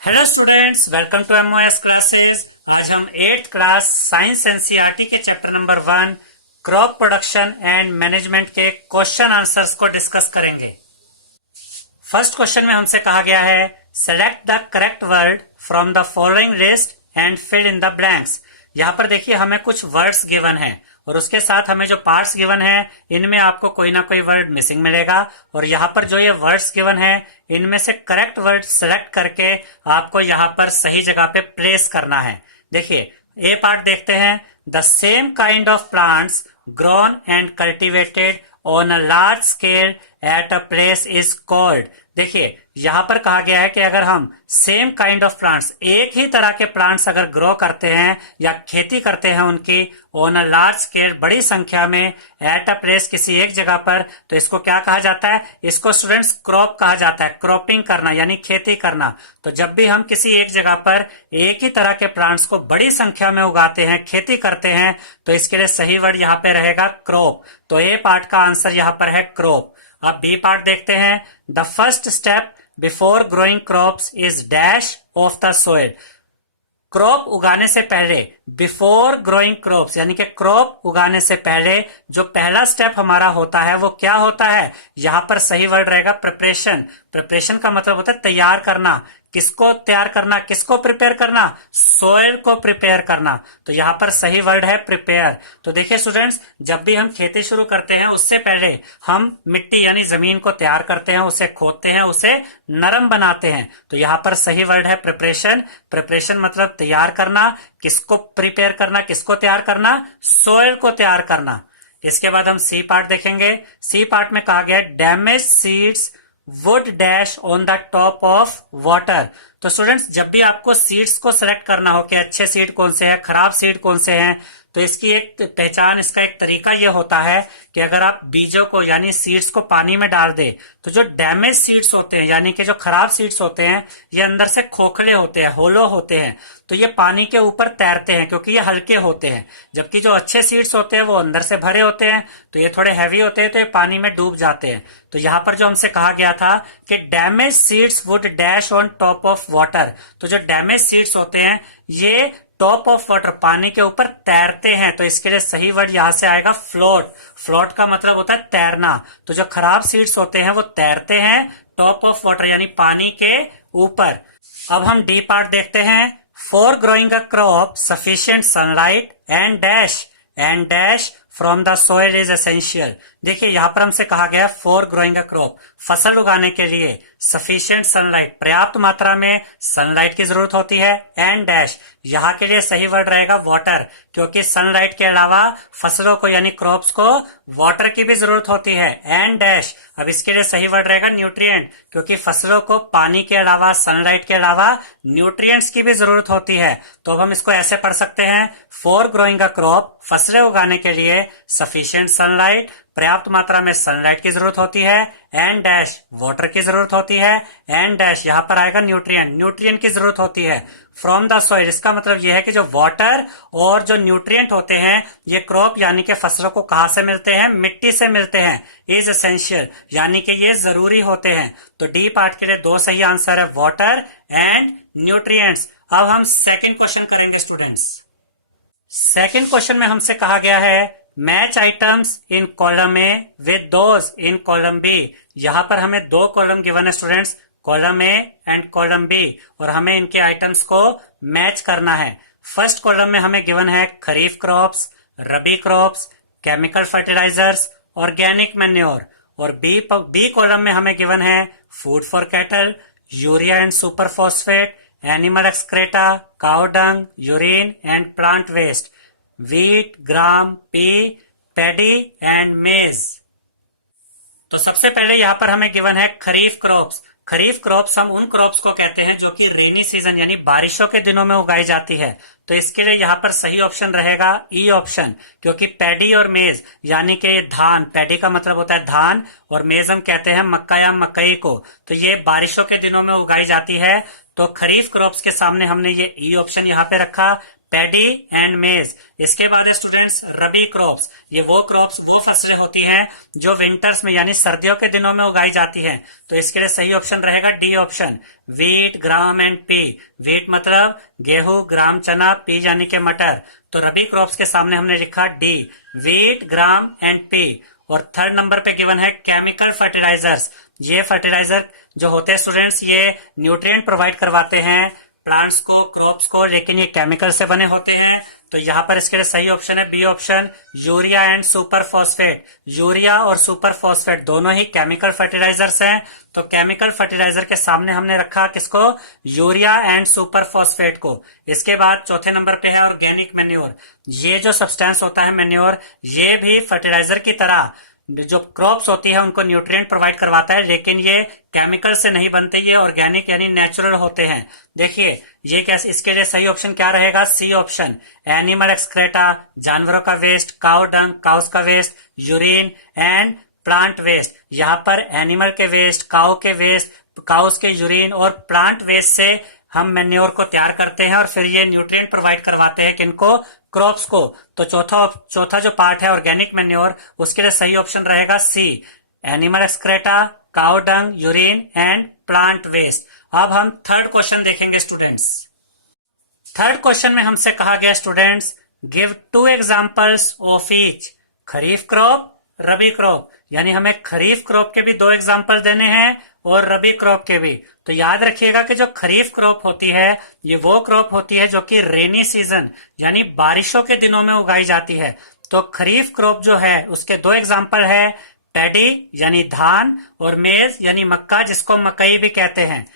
Hello students, welcome to MOS classes. आज हम 8th class science NCERT के chapter number 1 crop production and management के question answers को discuss करेंगे। First question में हमसे कहा गया है select the correct word from the following list and fill in the blanks. यहाँ पर देखिए हमें कुछ वर्ड्स गिवन है और उसके साथ हमें जो पार्ट्स गिवन है इनमें आपको कोई ना कोई वर्ड मिसिंग मिलेगा और यहाँ पर जो ये वर्ड्स गिवन है इनमें से करेक्ट वर्ड सेलेक्ट करके आपको यहाँ पर सही जगह पे प्लेस करना है। देखिए ए पार्ट देखते हैं। The same kind of plants grown and cultivated on a large scale at a place is called. देखिए यहां पर कहा गया है कि अगर हम सेम काइंड ऑफ प्लांट्स, एक ही तरह के प्लांट्स अगर ग्रो करते हैं या खेती करते हैं उनकी ऑन अ लार्ज स्केल, बड़ी संख्या में, एट अ प्लेस, किसी एक जगह पर, तो इसको क्या कहा जाता है? इसको स्टूडेंट्स क्रॉप कहा जाता है। क्रॉपिंग करना यानी खेती करना। तो जब भी हम किसी एक जगह पर एक ही तरह के प्लांट्स को बड़ी संख्या में उगाते हैं, खेती करते हैं, तो इसके लिए सही वर्ड यहाँ पे रहेगा क्रॉप। तो ए पार्ट का आंसर यहाँ पर है क्रॉप। अब बी पार्ट देखते हैं। The first step before growing crops is dash of the soil. Crop उगाने से पहले, बिफोर ग्रोइंग क्रॉप्स यानी कि क्रॉप उगाने से पहले जो पहला स्टेप हमारा होता है वो क्या होता है? यहां पर सही वर्ड रहेगा प्रिपरेशन। प्रिपरेशन का मतलब होता है तैयार करना। किसको तैयार करना? किसको प्रिपेयर करना? सोइल को प्रिपेयर करना। तो यहां पर सही वर्ड है प्रिपेयर। तो देखिए स्टूडेंट्स, जब भी हम खेती शुरू करते हैं उससे पहले हम मिट्टी यानी जमीन को तैयार करते हैं, उसे खोदते हैं, उसे नरम बनाते हैं। तो यहां पर सही वर्ड है प्रिपरेशन। प्रिपरेशन मतलब तैयार करना। किसको प्रिपेयर करना? किसको तैयार करना? सोइल को तैयार करना। इसके बाद हम सी पार्ट देखेंगे। सी पार्ट में कहा गया damage seeds would dash on the top of water. तो स्टूडेंट्स, जब भी आपको सीड्स को सिलेक्ट करना हो कि अच्छे सीड कौन से हैं, खराब सीड कौन से हैं, तो इसकी एक पहचान, इसका एक तरीका यह होता है कि अगर आप बीजों को यानी सीड्स को पानी में डाल दे तो जो डैमेज सीड्स होते हैं यानी कि जो खराब सीड्स होते हैं ये अंदर से खोखले होते हैं, होलो होते हैं, तो ये पानी के ऊपर तैरते हैं क्योंकि ये हल्के होते हैं। जबकि जो अच्छे सीड्स होते हैं वो अंदर से भरे होते हैं, तो ये थोड़े हैवी होते हैं, तो ये पानी में डूब जाते हैं। तो यहाँ पर जो हमसे कहा गया था कि damage seeds would dash on top of water, तो जो डैमेज सीड्स होते हैं ये टॉप ऑफ वाटर, पानी के ऊपर तैरते हैं। तो इसके लिए सही वर्ड यहां से आएगा फ्लोट। फ्लोट का मतलब होता है तैरना। तो जो खराब सीड्स होते हैं वो तैरते हैं टॉप ऑफ वाटर यानी पानी के ऊपर। अब हम डी पार्ट देखते हैं। For growing a crop sufficient sunlight and dash from the soil is essential. देखिए यहां पर हमसे कहा गया फॉर ग्रोइंग अ क्रॉप, फसल उगाने के लिए सफिशिएंट सनलाइट, पर्याप्त मात्रा में सनलाइट की जरूरत होती है। एंड डैश, यहाँ के लिए सही वर्ड रहेगा वाटर, क्योंकि सनलाइट के अलावा फसलों को यानी क्रॉप्स को वाटर की भी जरूरत होती है। एंड डैश, अब इसके लिए सही वर्ड रहेगा न्यूट्रिएंट, क्योंकि फसलों को पानी के अलावा, सनलाइट के अलावा न्यूट्रिएंट्स की भी जरूरत होती है। तो अब हम इसको ऐसे पढ़ सकते हैं, फॉर ग्रोइंग अ क्रॉप, फसलें उगाने के लिए सफिशिएंट सनलाइट, पर्याप्त मात्रा में सनलाइट की जरूरत होती है। एंड डैश, वाटर की जरूरत होती है। एंड डैश, यहां पर आएगा न्यूट्रिएंट, न्यूट्रिएंट की जरूरत होती है। फ्रॉम द सॉइल, इसका मतलब यह है कि जो वाटर और जो न्यूट्रिएंट होते हैं ये क्रॉप यानी कि फसलों को कहां से मिलते हैं? मिट्टी से मिलते हैं। इज एसेंशियल यानी कि ये जरूरी होते हैं। तो डी पार्ट के लिए दो सही आंसर है, वाटर एंड न्यूट्रिएंट्स। अब हम सेकेंड क्वेश्चन करेंगे स्टूडेंट्स। सेकेंड क्वेश्चन में हमसे कहा गया है match items in column A with those in column B. यहां पर हमें दो कॉलम गिवन है students, column A and column B, और हमें इनके आइटम्स को मैच करना है। फर्स्ट कॉलम में हमें गिवन है kharif crops, rabi crops, chemical fertilisers, organic manure, और बी कॉलम में हमें गिवन है food for cattle, urea and super phosphate, animal excreta, cow dung, urine and plant waste, wheat, gram, pea, paddy and maize. तो सबसे पहले यहां पर हमें गिवन है खरीफ क्रॉप्स। खरीफ क्रॉप्स हम उन क्रॉप्स को कहते हैं जो कि रेनी सीजन यानी बारिशों के दिनों में उगाई जाती है। तो इसके लिए यहां पर सही ऑप्शन रहेगा ई ऑप्शन, क्योंकि पैडी और मेज यानी कि धान, पैडी का मतलब होता है धान और मेज हम कहते हैं मक्का या मकई को, तो ये बारिशों के दिनों में उगाई जाती है। तो खरीफ क्रॉप्स के सामने हमने ये ई ऑप्शन यहाँ पे रखा। पैडी एंड मेज। इसके बाद है स्टूडेंट्स रबी क्रॉप्स। ये वो फसलें होती हैं जो विंटर्स में यानी सर्दियों के दिनों में उगाई जाती हैं। तो इसके लिए सही ऑप्शन रहेगा D option, wheat, gram and P. Wheat मतलब गेहूं, ग्राम चना, पी यानी के मटर। तो रबी क्रॉप्स के सामने हमने लिखा D, wheat, gram and P. और थर्ड नंबर पे गिवन है केमिकल फर्टिलाइजर्स। ये फर्टिलाइजर जो होते हैं स्टूडेंट्स, ये न्यूट्रिएंट प्रोवाइड करवाते हैं प्लांट्स को, क्रॉप्स को, लेकिन ये केमिकल से बने होते हैं। तो यहाँ पर इसके लिए सही ऑप्शन है B option, urea and super phosphate. Urea और सुपर फॉस्फेट दोनों ही केमिकल फर्टिलाइजर्स हैं। तो केमिकल फर्टिलाइजर के सामने हमने रखा किसको, यूरिया एंड सुपर फॉस्फेट को। इसके बाद चौथे नंबर पे है ऑर्गेनिक मैन्योर। ये जो सब्सटेंस होता है मैन्योर, ये भी फर्टिलाइजर की तरह जो क्रॉप्स होती है उनको न्यूट्रिएंट प्रोवाइड करवाता है, लेकिन ये केमिकल से नहीं बनते, ये ऑर्गेनिक यानी नेचुरल होते हैं। देखिए ये कैसे, इसके लिए सही ऑप्शन क्या रहेगा, सी ऑप्शन, एनिमल एक्सक्रेटा, जानवरों का वेस्ट, काउ डंग, काउस का waste, urine and plant waste. यहाँ पर एनिमल के वेस्ट, काउ के वेस्ट, काउस के यूरिन और प्लांट वेस्ट से हम मैन्योर को तैयार करते हैं और फिर ये न्यूट्रिएंट प्रोवाइड करवाते हैं किनको, क्रॉप्स को। तो चौथा जो पार्ट है ऑर्गेनिक मैन्योर, उसके लिए सही ऑप्शन रहेगा C, animal excreta, cow dung, urine and plant waste. अब हम थर्ड क्वेश्चन देखेंगे स्टूडेंट्स। थर्ड क्वेश्चन में हमसे कहा गया students, give 2 examples of each, kharif crop, rabi crop. यानी हमें खरीफ क्रॉप के भी 2 एग्जांपल देने हैं और रबी क्रॉप के भी। तो याद रखिएगा कि जो खरीफ क्रॉप होती है ये वो क्रॉप होती है जो कि रेनी सीजन यानी बारिशों के दिनों में उगाई जाती है। तो खरीफ क्रॉप जो है उसके 2 एग्जांपल है, पैडी यानी धान और मेज यानी मक्का जिसको मकई भी कहते हैं।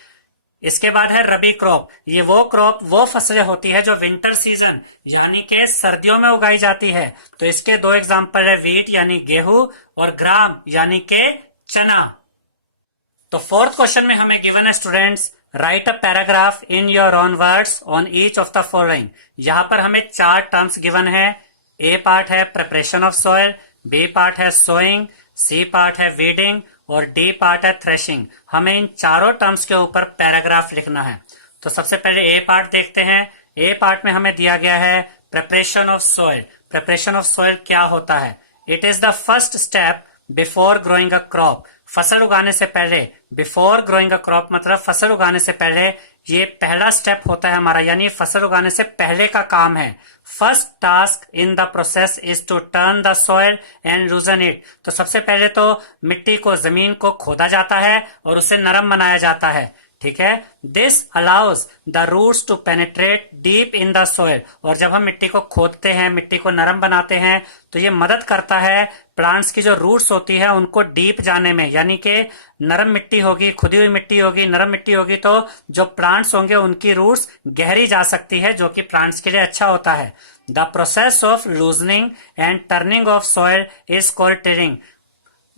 इसके बाद है रबी क्रॉप। ये वो फसलें होती है जो विंटर सीजन यानी के सर्दियों में उगाई जाती है। तो इसके 2 एग्जांपल है, वीट यानी गेहूं और ग्राम यानी के चना। तो फोर्थ क्वेश्चन में हमें गिवन है students, write a paragraph in your own words on each of the following. यहाँ पर हमें 4 टर्म्स गिवन है। ए पार्ट है preparation of soil, B part है सोइंग, सी पार्ट है वीडिंग और डी पार्ट है थ्रेशिंग। हमें इन चारों टर्म्स के ऊपर पैराग्राफ लिखना है। तो सबसे पहले ए पार्ट देखते हैं। ए पार्ट में हमें दिया गया है preparation of soil. Preparation of soil क्या होता है, it is the first step before growing a crop. फसल उगाने से पहले, बिफोर ग्रोइंग अ क्रॉप मतलब फसल उगाने से पहले, ये पहला स्टेप होता है हमारा, यानी फसल उगाने से पहले का काम है। First task in the process is to turn the soil and loosen it. तो सबसे पहले तो मिट्टी को, जमीन को खोदा जाता है और उसे नरम बनाया जाता है। ठीक है, this allows the roots to penetrate deep in the soil. और जब हम मिट्टी को खोदते हैं, मिट्टी को नरम बनाते हैं, तो ये मदद करता है प्लांट्स की जो रूट्स होती है उनको डीप जाने में। यानी कि नरम मिट्टी होगी, खुदी हुई मिट्टी होगी, नरम मिट्टी होगी तो जो प्लांट्स होंगे उनकी रूट्स गहरी जा सकती है, जो कि प्लांट्स के लिए अच्छा होता है। The process of loosening and turning of soil is called tilling.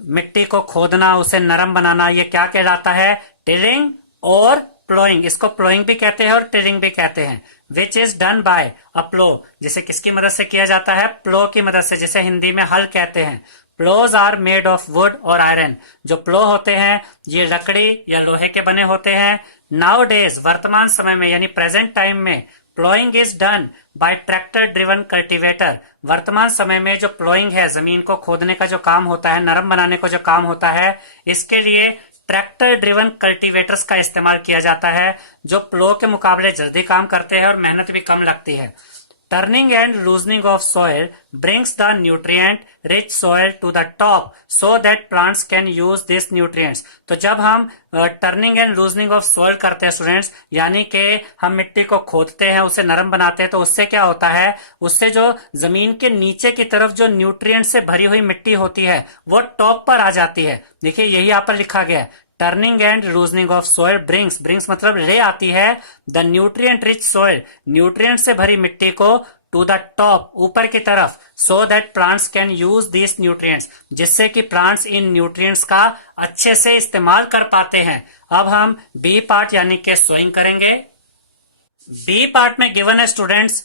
मिट्टी को खोदना, उसे नरम बनाना, ये क्या कहलाता है, टिलिंग और प्लोइंग। इसको प्लोइंग भी कहते हैं और टिलिंग भी कहते हैं। विच इज डन बाय अ प्लो, जिसे किसकी मदद से किया जाता है, प्लो की मदद से, जिसे हिंदी में हल कहते हैं। प्लोज आर मेड ऑफ वुड और आयरन। जो प्लो होते हैं ये लकड़ी या लोहे के बने होते हैं। नाउ डेज, वर्तमान समय में यानी प्रेजेंट टाइम में, ploughing is done by tractor driven cultivator. वर्तमान समय में जो प्लोइंग है, जमीन को खोदने का जो काम होता है, नरम बनाने का जो काम होता है, इसके लिए ट्रैक्टर ड्रिवन कल्टीवेटर्स का इस्तेमाल किया जाता है, जो प्लो के मुकाबले जल्दी काम करते हैं और मेहनत भी कम लगती है। Turning and loosening of soil brings the nutrient rich soil to the top so that plants can use this nutrients. तो जब हम turning and loosening of soil करते हैं स्टूडेंट्स, यानी कि हम मिट्टी को खोदते हैं, उसे नरम बनाते हैं, तो उससे क्या होता है, उससे जो जमीन के नीचे की तरफ जो न्यूट्रिएंट से भरी हुई मिट्टी होती है वो टॉप पर आ जाती है। देखिए यही यहाँ पर लिखा गया है, turning and loosening of soil brings मतलब ले आती है the nutrient rich soil, nutrient से भरी मिट्टी को टू द टॉप, ऊपर की तरफ, सो that plants can use this nutrients, जिससे कि प्लांट्स इन न्यूट्रिएंट्स का अच्छे से इस्तेमाल कर पाते हैं। अब हम बी पार्ट यानी कि सोइंग करेंगे। बी पार्ट में गिवन है स्टूडेंट्स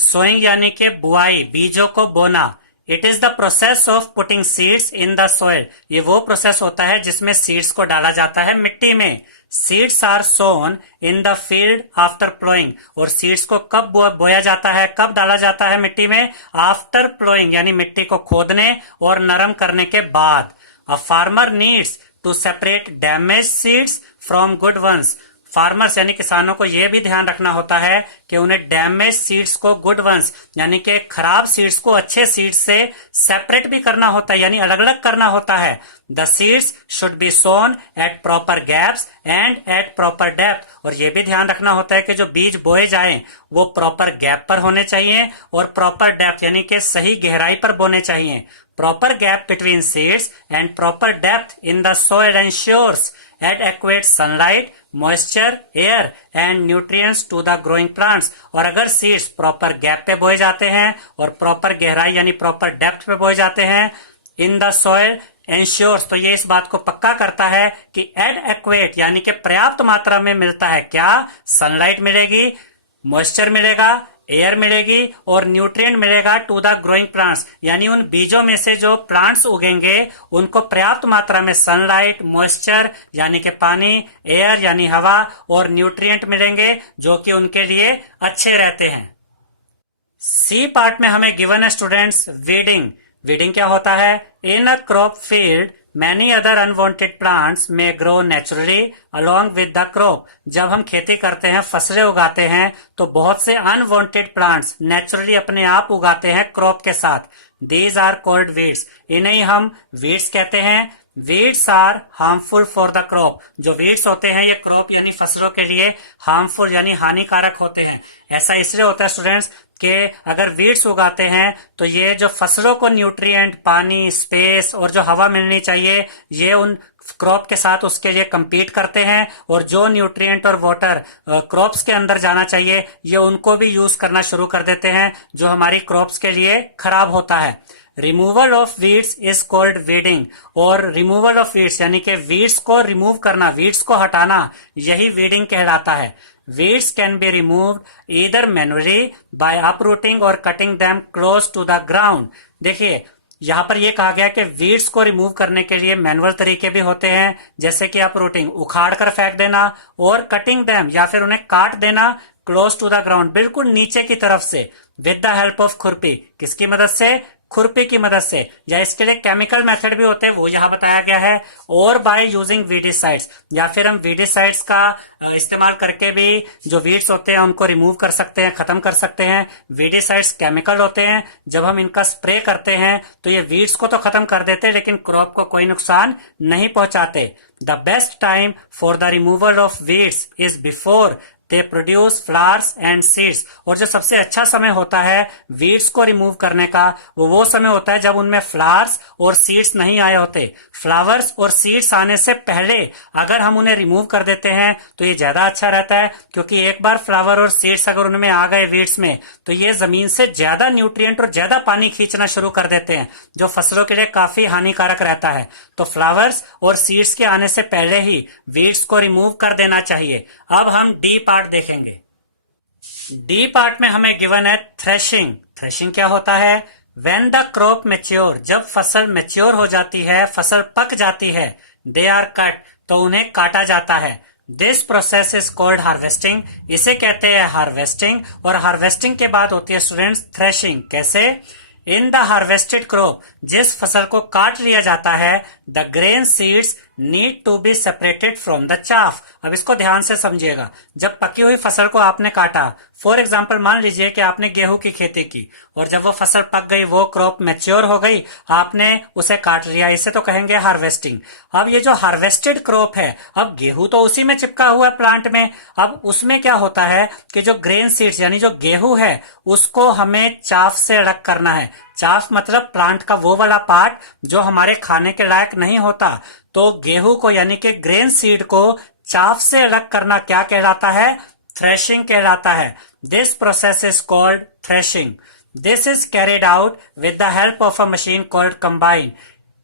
सोइंग यानी कि बुआई, बीजों को बोना। It is the process of putting seeds in the soil. ये वो प्रोसेस होता है जिसमें सीड्स को डाला जाता है मिट्टी में। Seeds are sown in the field after ploughing, और सीड्स को कब बोया जाता है, कब डाला जाता है मिट्टी में? आफ्टर प्लोइंग, यानी मिट्टी को खोदने और नरम करने के बाद। A farmer needs to separate damage seeds from good ones. Farmers यानी किसानों को यह भी ध्यान रखना होता है कि उन्हें डैमेज सीड्स को गुड वंस यानी कि खराब सीड्स को अच्छे सीड्स से सेपरेट भी करना होता है, यानी अलग अलग करना होता है। The seeds should be sown at proper gaps and at proper depth, और यह भी ध्यान रखना होता है कि जो बीज बोए जाएं वो प्रॉपर गैप पर होने चाहिए और प्रॉपर डेप्थ यानी कि सही गहराई पर बोने चाहिए। Proper gap between seeds and proper depth in the soil ensures adequate sunlight, moisture, air and nutrients to the growing plants। और अगर सीड्स प्रॉपर गैप पे बोए जाते हैं और प्रॉपर गहराई यानी प्रॉपर डेप्थ पे बोए जाते हैं इन द सॉइल एंश्योर्स, तो ये इस बात को पक्का करता है कि एडेक्वेट यानी कि पर्याप्त मात्रा में मिलता है क्या? सनलाइट मिलेगी, मॉइस्चर मिलेगा, एयर मिलेगी और न्यूट्रिएंट मिलेगा टू द ग्रोइंग प्लांट्स, यानी उन बीजों में से जो प्लांट्स उगेंगे उनको पर्याप्त मात्रा में सनलाइट, मॉइस्चर यानी कि पानी, एयर यानी हवा और न्यूट्रिएंट मिलेंगे जो कि उनके लिए अच्छे रहते हैं। सी पार्ट में हमें गिवन है स्टूडेंट्स वीडिंग। वीडिंग क्या होता है? In a crop field many other unwanted plants may grow naturally along with the crop. जब हम खेती करते हैं, फसलें उगाते हैं, तो बहुत से अनवांटेड प्लांट्स नेचुरली अपने आप उगाते हैं क्रॉप के साथ। दीज आर कॉल्ड वीड्स, इन्हें हम वीड्स कहते हैं। Weeds are harmful for the crop. जो वीड्स होते हैं ये क्रॉप यानी फसलों के लिए हार्मफुल यानी हानिकारक होते हैं। ऐसा इसलिए होता है स्टूडेंट्स कि अगर वीड्स उगाते हैं तो ये जो फसलों को न्यूट्रिएंट, पानी, स्पेस और जो हवा मिलनी चाहिए ये उन क्रॉप के साथ उसके लिए compete करते हैं, और जो न्यूट्रिएंट और वाटर क्रॉप्स के अंदर जाना चाहिए ये उनको भी यूज करना शुरू कर देते हैं जो हमारी क्रॉप्स के लिए खराब होता है। Removal of weeds is called weeding, और रिमूवल ऑफ वीड्स यानी कि वीड्स को रिमूव करना, वीड्स को हटाना, यही वीडिंग कहलाता है। Weeds can be removed either manually by uprooting or cutting them close to the ground। देखिए यहाँ पर यह कहा गया कि वीड्स को रिमूव करने के लिए मैनुअल तरीके भी होते हैं, जैसे कि अपरूटिंग उखाड़ कर फेंक देना, और कटिंग दैम या फिर उन्हें काट देना क्लोज टू द ग्राउंड बिल्कुल नीचे की तरफ से, विद द हेल्प ऑफ खुरपी। किसकी मदद से? खुरपी की मदद से। या इसके लिए केमिकल मेथड भी होते हैं, वो यहाँ बताया गया है। और बाय यूजिंग वीडिसाइड्स, या फिर हम वीडिसाइड्स का इस्तेमाल करके भी जो वीड्स होते हैं उनको रिमूव कर सकते हैं, खत्म कर सकते हैं। वीडिसाइड्स केमिकल होते हैं, जब हम इनका स्प्रे करते हैं तो ये वीड्स को तो खत्म कर देते हैं लेकिन क्रॉप को कोई नुकसान नहीं पहुंचाते। The best time for the removal of weeds is before they produce flowers and seeds. और जो सबसे अच्छा समय होता है वीड्स को रिमूव करने का वो समय होता है जब उनमें फ्लावर्स और सीड्स नहीं आए होते। फ्लावर्स और सीड्स आने से पहले अगर हम उन्हें रिमूव कर देते हैं तो ये ज्यादा अच्छा रहता है, क्योंकि एक बार फ्लावर और सीड्स अगर उनमें आ गए वीड्स में तो ये जमीन से ज्यादा न्यूट्रिएंट और ज्यादा पानी खींचना शुरू कर देते हैं, जो फसलों के लिए काफी हानिकारक रहता है। तो फ्लावर्स और सीड्स के आने से पहले ही वीड्स को रिमूव कर देना चाहिए। अब हम डी पार्ट देखेंगे। डी पार्ट में हमें गिवन है थ्रेशिंग। थ्रेशिंग क्या होता है? When the crop mature, जब फसल मेच्योर हो जाती है, फसल पक जाती है, they are cut, तो उन्हें काटा जाता है। This process is called harvesting, इसे कहते हैं हार्वेस्टिंग। और हार्वेस्टिंग के बाद होती है स्टूडेंट्स थ्रेशिंग। कैसे? इन द हार्वेस्टेड क्रॉप, जिस फसल को काट लिया जाता है, the grain seeds need to be separated from the chaff. अब इसको ध्यान से समझिएगा। जब पकी हुई फसल को आपने काटा, फॉर एग्जाम्पल मान लीजिए कि आपने गेहूं की खेती की और जब वो फसल पक गई, वो क्रॉप मैच्योर हो गई, आपने उसे काट लिया, इसे तो कहेंगे हार्वेस्टिंग। अब ये जो हार्वेस्टेड क्रॉप है, अब गेहूं तो उसी में चिपका हुआ है प्लांट में, अब उसमें क्या होता है कि जो ग्रेन सीड्स यानी जो गेहूं है उसको हमें चाफ से अलग करना है। चाफ मतलब प्लांट का वो वाला पार्ट जो हमारे खाने के लायक नहीं होता। तो गेहूं को यानी कि ग्रेन सीड को चाफ से अलग करना क्या कहलाता है? थ्रेशिंग कहलाता है। This process is called threshing. This is carried out with the help of a machine called combine.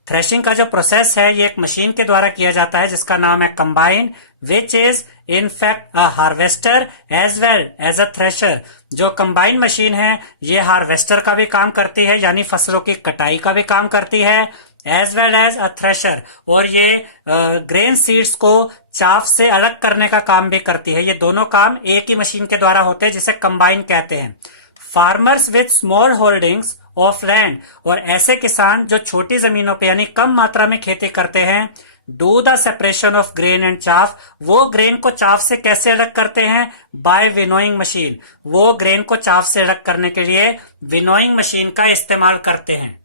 Threshing का जो प्रोसेस है ये एक मशीन के द्वारा किया जाता है जिसका नाम है combine, which is in fact a harvester as well as a thresher. जो कंबाइन मशीन है ये हार्वेस्टर का भी काम करती है, यानी फसलों की कटाई का भी काम करती है, as well as a thresher, और ये ग्रेन सीड्स को चाफ से अलग करने का काम भी करती है। ये दोनों काम एक ही मशीन के द्वारा होते हैं, जिसे कंबाइन कहते हैं। Farmers with small holdings of land, और ऐसे किसान जो छोटी जमीनों पे यानी कम मात्रा में खेती करते हैं, do the separation of grain and chaff, वो ग्रेन को चाफ से कैसे अलग करते हैं? बाय विनोइंग मशीन, वो ग्रेन को चाफ से अलग करने के लिए विनोइंग मशीन का इस्तेमाल करते हैं।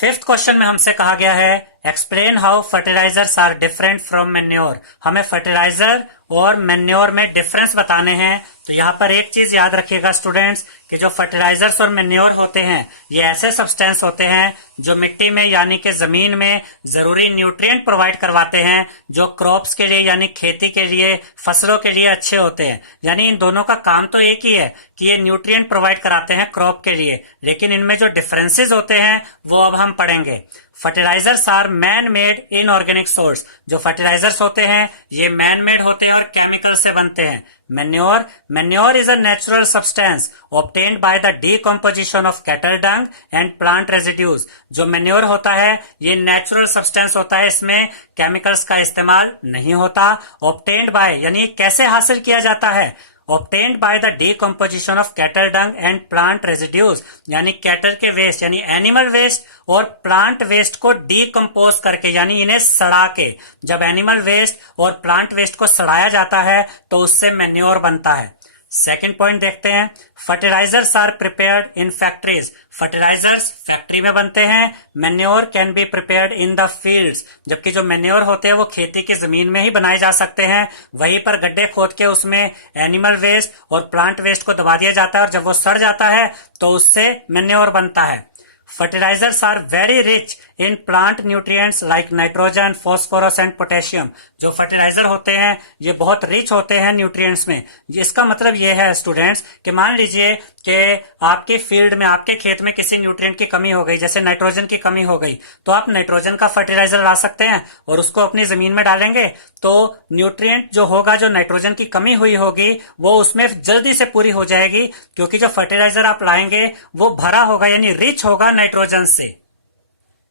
फिफ्थ क्वेश्चन में हमसे कहा गया है explain how fertilizers are different from manure. हमें फर्टिलाइजर और मैन्योर में डिफरेंस बताने हैं। तो यहाँ पर एक चीज याद रखिएगा स्टूडेंट्स कि जो फर्टिलाइजर्स और मैन्योर होते हैं ये ऐसे सब्सटेंस होते हैं जो मिट्टी में यानी कि जमीन में जरूरी न्यूट्रिएंट प्रोवाइड करवाते हैं, जो क्रॉप्स के लिए यानी खेती के लिए, फसलों के लिए अच्छे होते हैं। यानी इन दोनों का काम तो एक ही है कि ये न्यूट्रिएंट प्रोवाइड कराते हैं क्रॉप के लिए, लेकिन इनमें जो डिफरेंसेस होते हैं वो अब हम पढ़ेंगे। Fertilizers are man made inorganic source, जो फर्टिलाइजर्स होते हैं ये मैन मेड होते हैं और केमिकल से बनते हैं। Manure is a natural substance obtained by the decomposition of cattle Dang and plant residues. जो मैन्योर होता है ये नेचुरल सब्सटेंस होता है, इसमें केमिकल्स का इस्तेमाल नहीं होता। ऑब्टेन्ड बाय यानी कैसे हासिल किया जाता है? obtained by the decomposition of cattle dung and plant residues, यानी कैटल के वेस्ट यानी एनिमल वेस्ट और प्लांट वेस्ट को डीकम्पोज करके यानी इन्हें सड़ा के। जब एनिमल वेस्ट और प्लांट वेस्ट को सड़ाया जाता है तो उससे मैन्योर बनता है। सेकेंड पॉइंट देखते हैं, fertilizers are prepared in factories. Fertilizers factory में बनते हैं। Manure can be prepared in the fields, जबकि जो मैन्योर होते हैं वो खेती की जमीन में ही बनाए जा सकते हैं। वहीं पर गड्ढे खोद के उसमें एनिमल वेस्ट और प्लांट वेस्ट को दबा दिया जाता है और जब वो सड़ जाता है तो उससे मैन्योर बनता है। Fertilizers are very rich in plant nutrients like nitrogen, phosphorus and potassium. जो फर्टिलाइजर होते हैं ये बहुत रिच होते हैं न्यूट्रिएंट्स में। इसका मतलब ये है स्टूडेंट्स कि मान लीजिए कि आपके फील्ड में, आपके खेत में किसी न्यूट्रिएंट की कमी हो गई, जैसे नाइट्रोजन की कमी हो गई, तो आप नाइट्रोजन का फर्टिलाइजर ला सकते हैं और उसको अपनी जमीन में डालेंगे तो न्यूट्रिएंट जो होगा, जो नाइट्रोजन की कमी हुई होगी वो उसमें जल्दी से पूरी हो जाएगी, क्योंकि जो फर्टिलाइजर आप लाएंगे वो भरा होगा यानी रिच होगा नाइट्रोजन से।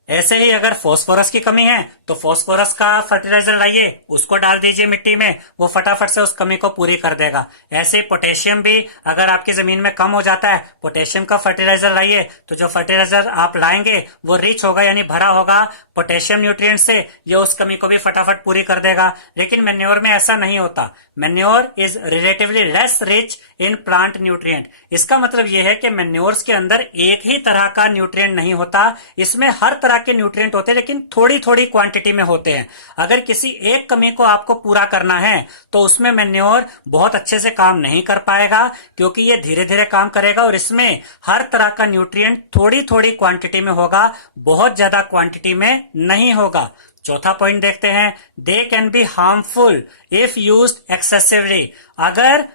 ऐसे ही अगर फास्फोरस की कमी है तो फास्फोरस का फर्टिलाइजर लाइए, उसको डाल दीजिए मिट्टी में, वो फटाफट से उस कमी को पूरी कर देगा। ऐसे ही पोटेशियम भी अगर आपकी जमीन में कम हो जाता है, पोटेशियम का फर्टिलाइजर लाइए तो जो फर्टिलाइजर आप लाएंगे वो रिच होगा यानी भरा होगा पोटेशियम न्यूट्रिएंट से, ये उस कमी को भी फटाफट पूरी कर देगा। लेकिन मैन्योर में ऐसा नहीं होता। Manure is relatively less rich in plant nutrient. इसका मतलब यह है कि मैन्योर्स के अंदर एक ही तरह का न्यूट्रिएंट नहीं होता, इसमें हर तरह के न्यूट्रिएंट होते हैं लेकिन थोड़ी थोड़ी क्वांटिटी में होते हैं। अगर किसी एक कमी को आपको पूरा करना है तो उसमें मैन्योर बहुत अच्छे से काम नहीं कर पाएगा, क्योंकि ये धीरे धीरे काम करेगा और इसमें हर तरह का न्यूट्रिएंट थोड़ी थोड़ी क्वांटिटी में होगा, बहुत ज्यादा क्वांटिटी में नहीं होगा। चौथा पॉइंट देखते हैं, they can be harmful if used excessively. अगर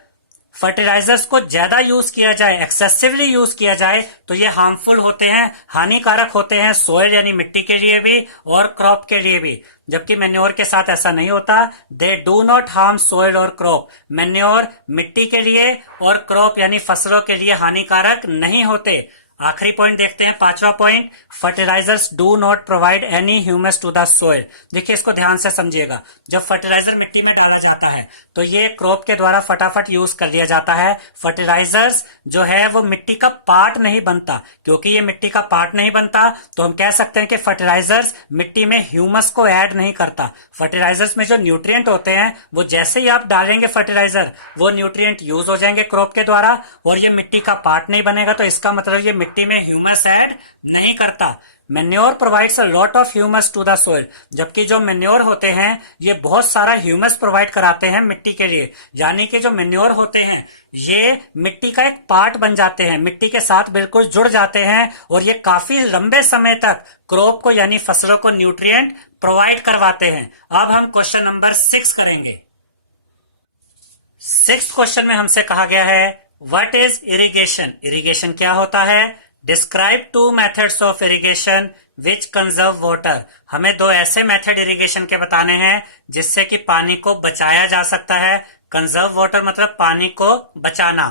फर्टिलाइजर्स को ज्यादा यूज किया जाए, एक्सेसिवली यूज किया जाए, तो ये हार्मफुल होते हैं, हानिकारक होते हैं सॉइल यानी मिट्टी के लिए भी और क्रॉप के लिए भी। जबकि मैन्योर के साथ ऐसा नहीं होता। They do not harm soil और क्रॉप। मैन्योर मिट्टी के लिए और क्रॉप यानी फसलों के लिए हानिकारक नहीं होते। आखिरी पॉइंट देखते हैं, पांचवा point, fertilizers do not provide any humus to the soil. देखिए इसको ध्यान से समझिएगा, जब फर्टिलाइजर मिट्टी में डाला जाता है तो ये क्रॉप के द्वारा फटाफट यूज कर लिया जाता है। फर्टिलाइजर्स जो है वो मिट्टी का पार्ट नहीं बनता। क्योंकि ये मिट्टी का पार्ट नहीं बनता तो हम कह सकते हैं कि फर्टिलाइजर्स मिट्टी में ह्यूमस को ऐड नहीं करता। फर्टिलाइजर्स में जो न्यूट्रिएंट होते हैं वो जैसे ही आप डालेंगे फर्टिलाइजर, वो न्यूट्रिएंट यूज हो जाएंगे क्रॉप के द्वारा और ये मिट्टी का पार्ट नहीं बनेगा। तो इसका मतलब ये मिट्टी में ह्यूमस ऐड नहीं करता। Manure provides a lot of humus to the soil. जबकि जो मैन्योर होते हैं ये बहुत सारा ह्यूमस प्रोवाइड कराते हैं मिट्टी के लिए। यानी कि जो मैन्योर होते हैं ये मिट्टी का एक पार्ट बन जाते हैं, मिट्टी के साथ बिल्कुल जुड़ जाते हैं और ये काफी लंबे समय तक क्रॉप को यानी फसलों को न्यूट्रिएंट प्रोवाइड करवाते हैं। अब हम क्वेश्चन नंबर 6 करेंगे। 6th क्वेश्चन में हमसे कहा गया है, व्हाट इज इरिगेशन? इरिगेशन क्या होता है? Describe 2 methods of irrigation which conserve water. हमें 2 ऐसे मेथड इरिगेशन के बताने हैं जिससे कि पानी को बचाया जा सकता है। कंजर्व वाटर मतलब पानी को बचाना।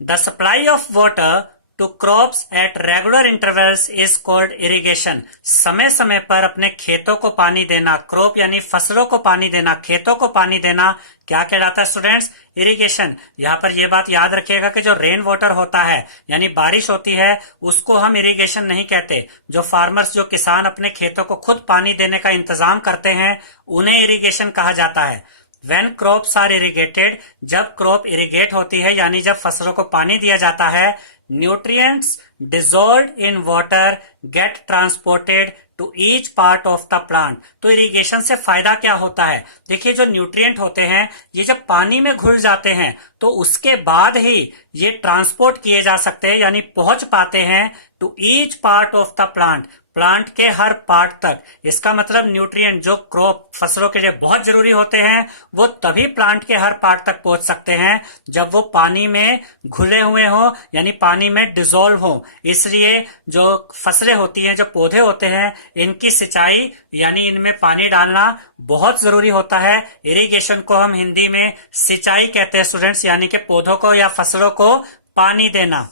The supply of water to crops at regular intervals is called irrigation. समय समय पर अपने खेतों को पानी देना, क्रॉप यानी फसलों को पानी देना, खेतों को पानी देना क्या कहलाता है स्टूडेंट्स? इरिगेशन। यहाँ पर यह बात याद रखिएगा कि जो रेन वाटर होता है यानी बारिश होती है उसको हम इरिगेशन नहीं कहते। जो फार्मर्स, जो किसान अपने खेतों को खुद पानी देने का इंतजाम करते हैं उन्हें इरिगेशन कहा जाता है। When crops are irrigated, जब क्रॉप इरिगेट होती है यानी जब फसलों को पानी दिया जाता है, nutrients dissolved in water get transported to each part of the plant। तो इरिगेशन से फायदा क्या होता है? देखिए, जो न्यूट्रिएंट होते हैं ये जब पानी में घुल जाते हैं तो उसके बाद ही ये ट्रांसपोर्ट किए जा सकते हैं यानी पहुंच पाते हैं to each part of the plant, plant के हर पार्ट तक। इसका मतलब न्यूट्रिएंट जो क्रॉप फसलों के लिए बहुत जरूरी होते हैं वो तभी प्लांट के हर पार्ट तक पहुंच सकते हैं जब वो पानी में घुले हुए हो यानी पानी में डिसॉल्व हो। इसलिए जो फसलें होती हैं, जो पौधे होते हैं, इनकी सिंचाई यानी इनमें पानी डालना बहुत जरूरी होता है। इरिगेशन को हम हिंदी में सिंचाई कहते हैं स्टूडेंट्स, यानी कि पौधों को या फसलों को पानी देना।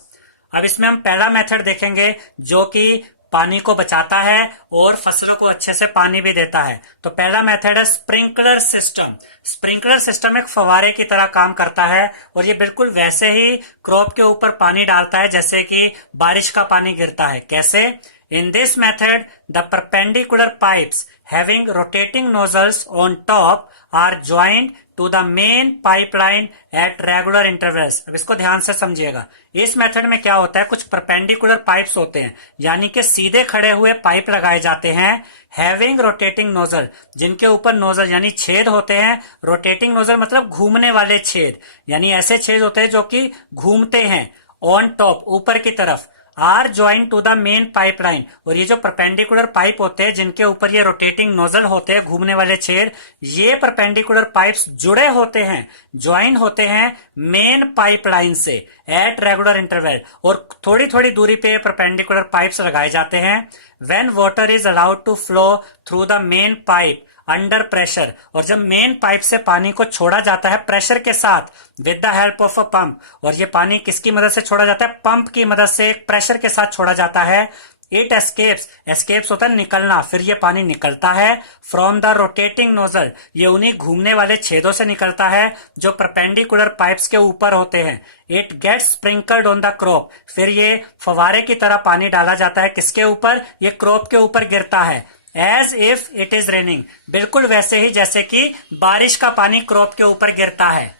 अब इसमें हम पहला मेथड देखेंगे जो कि पानी को बचाता है और फसलों को अच्छे से पानी भी देता है। तो पहला मेथड है स्प्रिंकलर सिस्टम। स्प्रिंकलर सिस्टम एक फव्वारे की तरह काम करता है और ये बिल्कुल वैसे ही क्रॉप के ऊपर पानी डालता है जैसे कि बारिश का पानी गिरता है। कैसे? In this method, the perpendicular pipes having rotating nozzles on top are joined to the main pipeline at regular intervals। अब इसको ध्यान से समझिएगा। इस मेथड में क्या होता है, कुछ परपेंडिकुलर पाइप्स होते हैं यानी कि सीधे खड़े हुए पाइप लगाए जाते हैं, हैविंग रोटेटिंग नोजल, जिनके ऊपर नोजल यानी छेद होते हैं। रोटेटिंग नोजल मतलब घूमने वाले छेद, यानी ऐसे छेद होते हैं जो कि घूमते हैं। ऑन टॉप, ऊपर की तरफ, are join to the main pipeline. और ये जो परपेंडिकुलर पाइप होते हैं जिनके ऊपर ये रोटेटिंग नोजल होते हैं, घूमने वाले छेद, ये परपेंडिकुलर पाइप्स जुड़े होते हैं, ज्वाइन होते हैं मेन पाइपलाइन से एट रेगुलर इंटरवल। और थोड़ी थोड़ी दूरी पे परपेंडिकुलर पाइप्स लगाए जाते हैं। When water is allowed to flow through the main pipe under pressure, और जब मेन पाइप से पानी को छोड़ा जाता है प्रेशर के साथ, with the help of a pump, और ये पानी किसकी मदद से छोड़ा जाता है? पंप की मदद से एक प्रेशर के साथ छोड़ा जाता है। इट एस्केप्स, एस्केप्स होता है निकलना, फिर ये पानी निकलता है फ्रॉम द रोटेटिंग नोजल, ये उन्हीं घूमने वाले छेदों से निकलता है जो परपेंडिकुलर पाइप्स के ऊपर होते हैं। It gets sprinkled on the crop, फिर ये फवारे की तरह पानी डाला जाता है किसके ऊपर? ये क्रॉप के ऊपर गिरता है। As if it is raining, बिल्कुल वैसे ही जैसे कि बारिश का पानी क्रॉप के ऊपर गिरता है।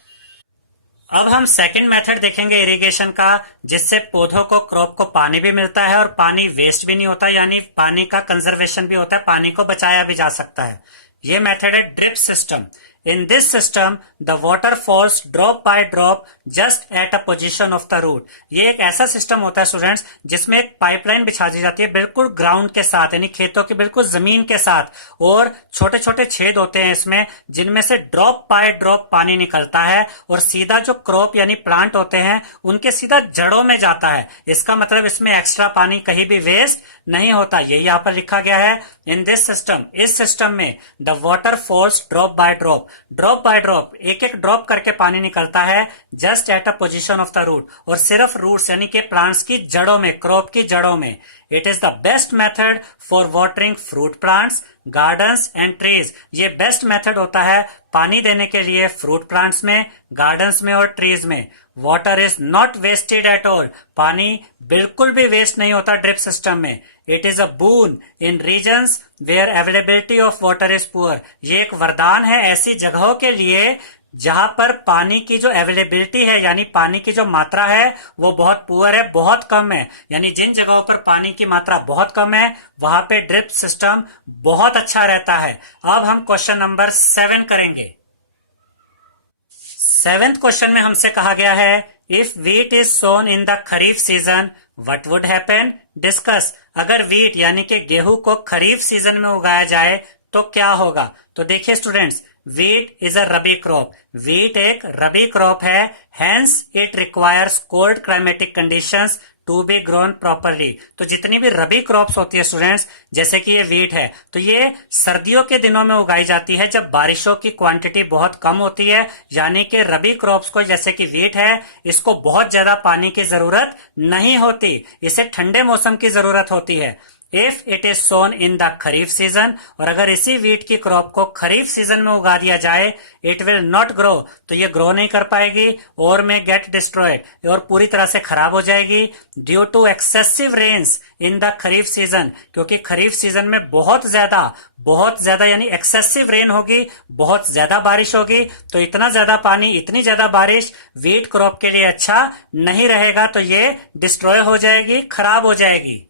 अब हम सेकंड मेथड देखेंगे इरिगेशन का, जिससे पौधों को, क्रॉप को पानी भी मिलता है और पानी वेस्ट भी नहीं होता, यानी पानी का कंजर्वेशन भी होता है, पानी को बचाया भी जा सकता है। ये मेथड है drip system. In this system, the water falls drop by drop just at a position of the root। ये एक ऐसा सिस्टम होता है स्टूडेंट्स जिसमें एक पाइपलाइन बिछा दी जाती है बिल्कुल ग्राउंड के साथ, यानी खेतों की बिल्कुल जमीन के साथ, और छोटे छोटे छेद होते हैं इसमें जिनमें से ड्रॉप बाय ड्रॉप पानी निकलता है और सीधा जो क्रॉप यानी प्लांट होते हैं उनके सीधा जड़ों में जाता है। इसका मतलब इसमें एक्स्ट्रा पानी कहीं भी वेस्ट नहीं होता। यही यहाँ पर लिखा गया है, इन दिस सिस्टम, इस सिस्टम में the water falls drop by drop, drop by drop, एक एक ड्रॉप करके पानी निकलता है just at a position of the root, और सिर्फ रूट्स यानी कि प्लांट्स की जड़ों में, क्रॉप की जड़ों में। It is the best method for watering fruit plants, gardens and trees. ये बेस्ट मेथड होता है पानी देने के लिए फ्रूट प्लांट्स में, गार्डन्स में और ट्रीज में। Water is not wasted at all, पानी बिल्कुल भी वेस्ट नहीं होता ड्रिप सिस्टम में। It is a boon in regions where availability of water is poor. ये एक वरदान है ऐसी जगहों के लिए जहां पर पानी की जो अवेलेबिलिटी है यानी पानी की जो मात्रा है वो बहुत पुअर है, बहुत कम है। यानी जिन जगहों पर पानी की मात्रा बहुत कम है वहां पे ड्रिप सिस्टम बहुत अच्छा रहता है। अब हम क्वेश्चन नंबर 7 करेंगे। 7th क्वेश्चन में हमसे कहा गया है, if wheat is sown in the kharif season what would happen? Discuss. अगर वीट यानी कि गेहूं को खरीफ सीजन में उगाया जाए तो क्या होगा? तो देखिए students, wheat is a rabi crop, wheat एक रबी क्रॉप है, hence it requires cold climatic conditions to be grown properly. तो जितनी भी रबी क्रॉप्स होती है स्टूडेंट्स, जैसे कि ये वीट है, तो ये सर्दियों के दिनों में उगाई जाती है जब बारिशों की क्वांटिटी बहुत कम होती है। यानी कि रबी क्रॉप्स को, जैसे कि वीट है, इसको बहुत ज्यादा पानी की जरूरत नहीं होती, इसे ठंडे मौसम की जरूरत होती है। If it is sown in the kharif season, और अगर इसी वीट की क्रॉप को खरीफ सीजन में उगा दिया जाए, इट विल नॉट ग्रो, तो ये ग्रो नहीं कर पाएगी, और में गेट डिस्ट्रॉयड, और पूरी तरह से खराब हो जाएगी due to excessive rains in the kharif season, क्योंकि खरीफ सीजन में बहुत ज्यादा यानी एक्सेसिव रेन होगी, बहुत ज्यादा बारिश होगी। तो इतना ज्यादा पानी, इतनी ज्यादा बारिश वीट क्रॉप के लिए अच्छा नहीं रहेगा, तो ये डिस्ट्रॉय हो जाएगी, खराब हो जाएगी।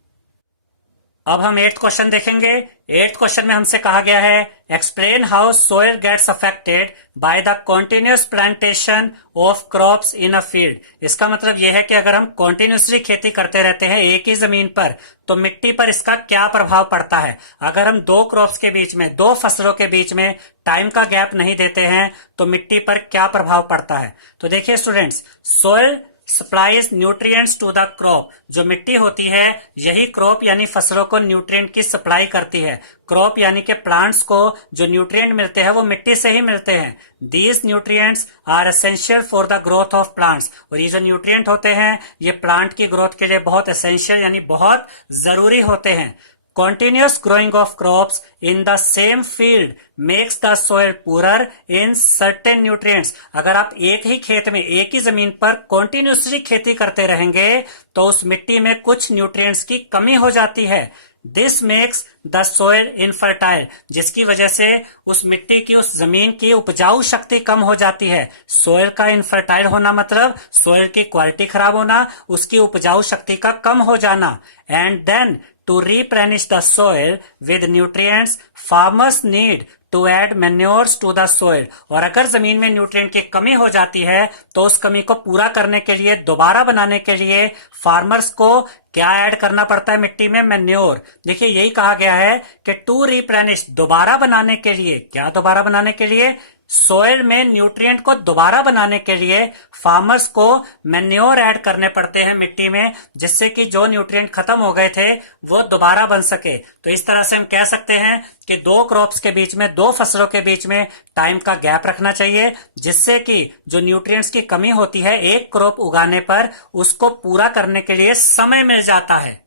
अब हम 8th क्वेश्चन देखेंगे। 8th क्वेश्चन में हमसे कहा गया है, explain how soil gets affected by the continuous plantation of crops in a field. इसका मतलब यह है कि अगर हम कॉन्टिन्यूसली खेती करते रहते हैं एक ही जमीन पर, तो मिट्टी पर इसका क्या प्रभाव पड़ता है। अगर हम दो क्रॉप्स के बीच में, दो फसलों के बीच में टाइम का गैप नहीं देते हैं, तो मिट्टी पर क्या प्रभाव पड़ता है। तो देखिए students, soil supplies nutrients to the crop. जो मिट्टी होती है, यही क्रॉप यानी फसलों को न्यूट्रिएंट की सप्लाई करती है। क्रॉप यानी के प्लांट्स को जो न्यूट्रिएंट मिलते हैं वो मिट्टी से ही मिलते हैं। These nutrients are essential for the growth of plants. और ये जो न्यूट्रिएंट होते हैं, ये प्लांट की ग्रोथ के लिए बहुत एसेंशियल यानी बहुत जरूरी होते हैं। Continuous growing of crops in the same field makes the soil poorer in certain nutrients। अगर आप एक ही खेत में, एक ही जमीन पर कॉन्टिन्यूसली खेती करते रहेंगे, तो उस मिट्टी में कुछ न्यूट्रिएंट्स की कमी हो जाती है। This makes the soil infertile, जिसकी वजह से उस मिट्टी की, उस जमीन की उपजाऊ शक्ति कम हो जाती है। सोइल का इनफर्टाइल होना मतलब सोइल की क्वालिटी खराब होना, उसकी उपजाऊ शक्ति का कम हो जाना। And then to replenish the soil with nutrients, farmers need to add manures to the soil। और अगर जमीन में न्यूट्रिएंट की कमी हो जाती है, तो उस कमी को पूरा करने के लिए, दोबारा बनाने के लिए फार्मर्स को क्या ऐड करना पड़ता है मिट्टी में? मैन्योर। देखिए यही कहा गया है कि टू रिप्लेनिश, दोबारा बनाने के लिए। क्या दोबारा बनाने के लिए? सोइल में न्यूट्रिएंट को दोबारा बनाने के लिए फार्मर्स को मैन्योर ऐड करने पड़ते हैं मिट्टी में, जिससे कि जो न्यूट्रिएंट खत्म हो गए थे वो दोबारा बन सके। तो इस तरह से हम कह सकते हैं कि दो क्रॉप्स के बीच में, दो फसलों के बीच में टाइम का गैप रखना चाहिए, जिससे कि जो न्यूट्रिएंट्स की कमी होती है एक क्रॉप उगाने पर, उसको पूरा करने के लिए समय मिल जाता है।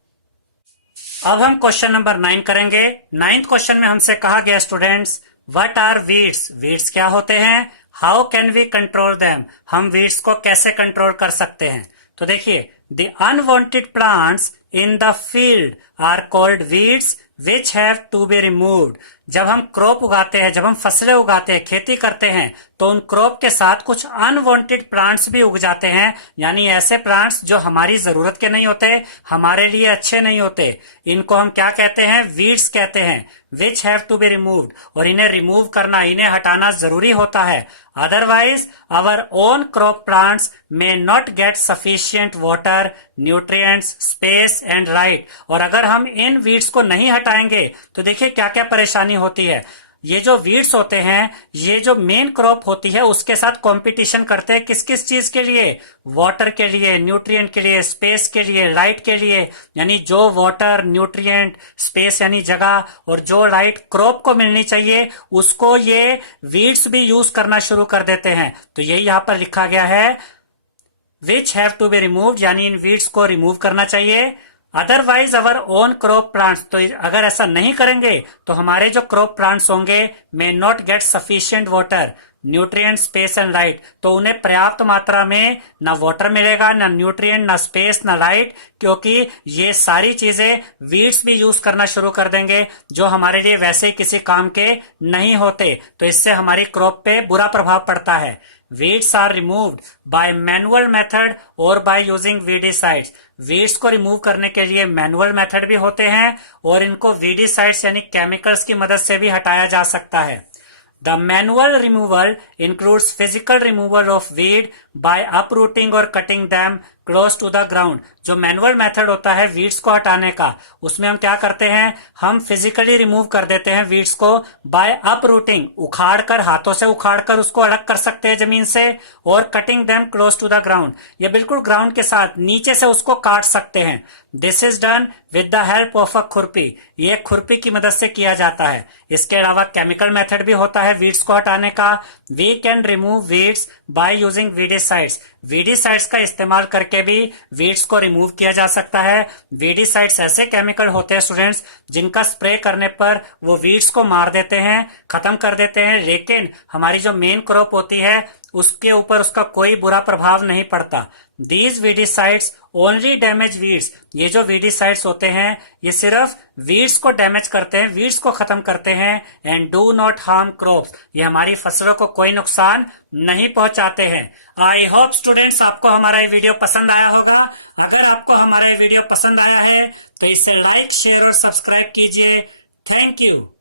अब हम क्वेश्चन नंबर 9 करेंगे। 9th क्वेश्चन में हमसे कहा गया students, What are weeds? weeds क्या होते हैं? How can we control them? हम weeds को कैसे कंट्रोल कर सकते हैं? तो देखिए, the unwanted plants in the field are called weeds which have to be removed। जब हम क्रॉप उगाते हैं, जब हम फसलें उगाते हैं, खेती करते हैं, तो उन क्रॉप के साथ कुछ अनवांटेड प्लांट्स भी उग जाते हैं, यानी ऐसे प्लांट्स जो हमारी जरूरत के नहीं होते, हमारे लिए अच्छे नहीं होते। इनको हम क्या कहते हैं? वीड्स कहते हैं। Which have to be removed, और इन्हें रिमूव करना, इन्हें हटाना जरूरी होता है। Otherwise our own crop plants may not get sufficient water, nutrients, space and light. और अगर हम इन वीड्स को नहीं हटाएंगे, तो देखिए क्या क्या परेशानी होती है। ये जो वीड्स होते हैं, ये जो मेन क्रॉप होती है, उसके साथ कंपटीशन करते हैं किस किस चीज के लिए? वाटर के लिए, न्यूट्रिएंट के लिए, स्पेस के लिए, लाइट के लिए। यानी जो वाटर, न्यूट्रिएंट, स्पेस यानी जगह, और जो लाइट क्रॉप को मिलनी चाहिए, उसको ये वीड्स भी यूज करना शुरू कर देते हैं। तो यही यहां पर लिखा गया है, which have to be removed, यानी इन वीड्स को रिमूव करना चाहिए। Otherwise our own crop plants, तो अगर ऐसा नहीं करेंगे तो हमारे जो क्रॉप प्लांट्स होंगे मे not get sufficient water, nutrient, space and light. तो उन्हें पर्याप्त मात्रा में ना वाटर मिलेगा, ना न्यूट्रिएंट, ना स्पेस, ना लाइट, क्योंकि ये सारी चीजें वीड्स भी यूज करना शुरू कर देंगे, जो हमारे लिए वैसे ही किसी काम के नहीं होते। तो इससे हमारी क्रॉप पे बुरा प्रभाव पड़ता है। Weeds are removed by manual method और by using weedicides। वीड्स को रिमूव करने के लिए मैनुअल मेथड भी होते हैं, और इनको वीडिसाइड्स यानी केमिकल्स की मदद से भी हटाया जा सकता है। The manual removal includes physical removal of weed by uprooting और cutting them close to the ground. जो मैनुअल मेथड होता है वीड्स को हटाने का, उसमें हम क्या करते हैं, हम फिजिकली रिमूव कर देते हैं वीड्स को बाय अपरूटिंग, उखाड़ कर, हाथों से उखाड़ कर उसको अलग कर सकते हैं जमीन से, और cutting them close to the ground, ये बिल्कुल ग्राउंड के साथ नीचे से उसको काट सकते हैं। This is done with the help of a खुरपी, ये खुरपी की मदद से किया जाता है। इसके अलावा केमिकल मेथड भी होता है वीड्स को हटाने का। We can remove weeds by using weedicides, weedicides का इस्तेमाल करके भी वीड्स को रिमूव किया जा सकता है। वीडिसाइड्स ऐसे केमिकल होते हैं स्टूडेंट्स जिनका स्प्रे करने पर वो वीड्स को मार देते हैं, खत्म कर देते हैं, लेकिन हमारी जो मेन क्रॉप होती है उसके ऊपर उसका कोई बुरा प्रभाव नहीं पड़ता। These weedicides only damage weeds, ये जो वीडिसाइड्स होते हैं ये सिर्फ वीड्स को डैमेज करते हैं, वीड्स को खत्म करते हैं। And do not harm crops, ये हमारी फसलों को कोई नुकसान नहीं पहुंचाते हैं। आई होप स्टूडेंट्स आपको हमारा ये वीडियो पसंद आया होगा। अगर आपको हमारा ये वीडियो पसंद आया है तो इसे लाइक, शेयर और सब्सक्राइब कीजिए। Thank you.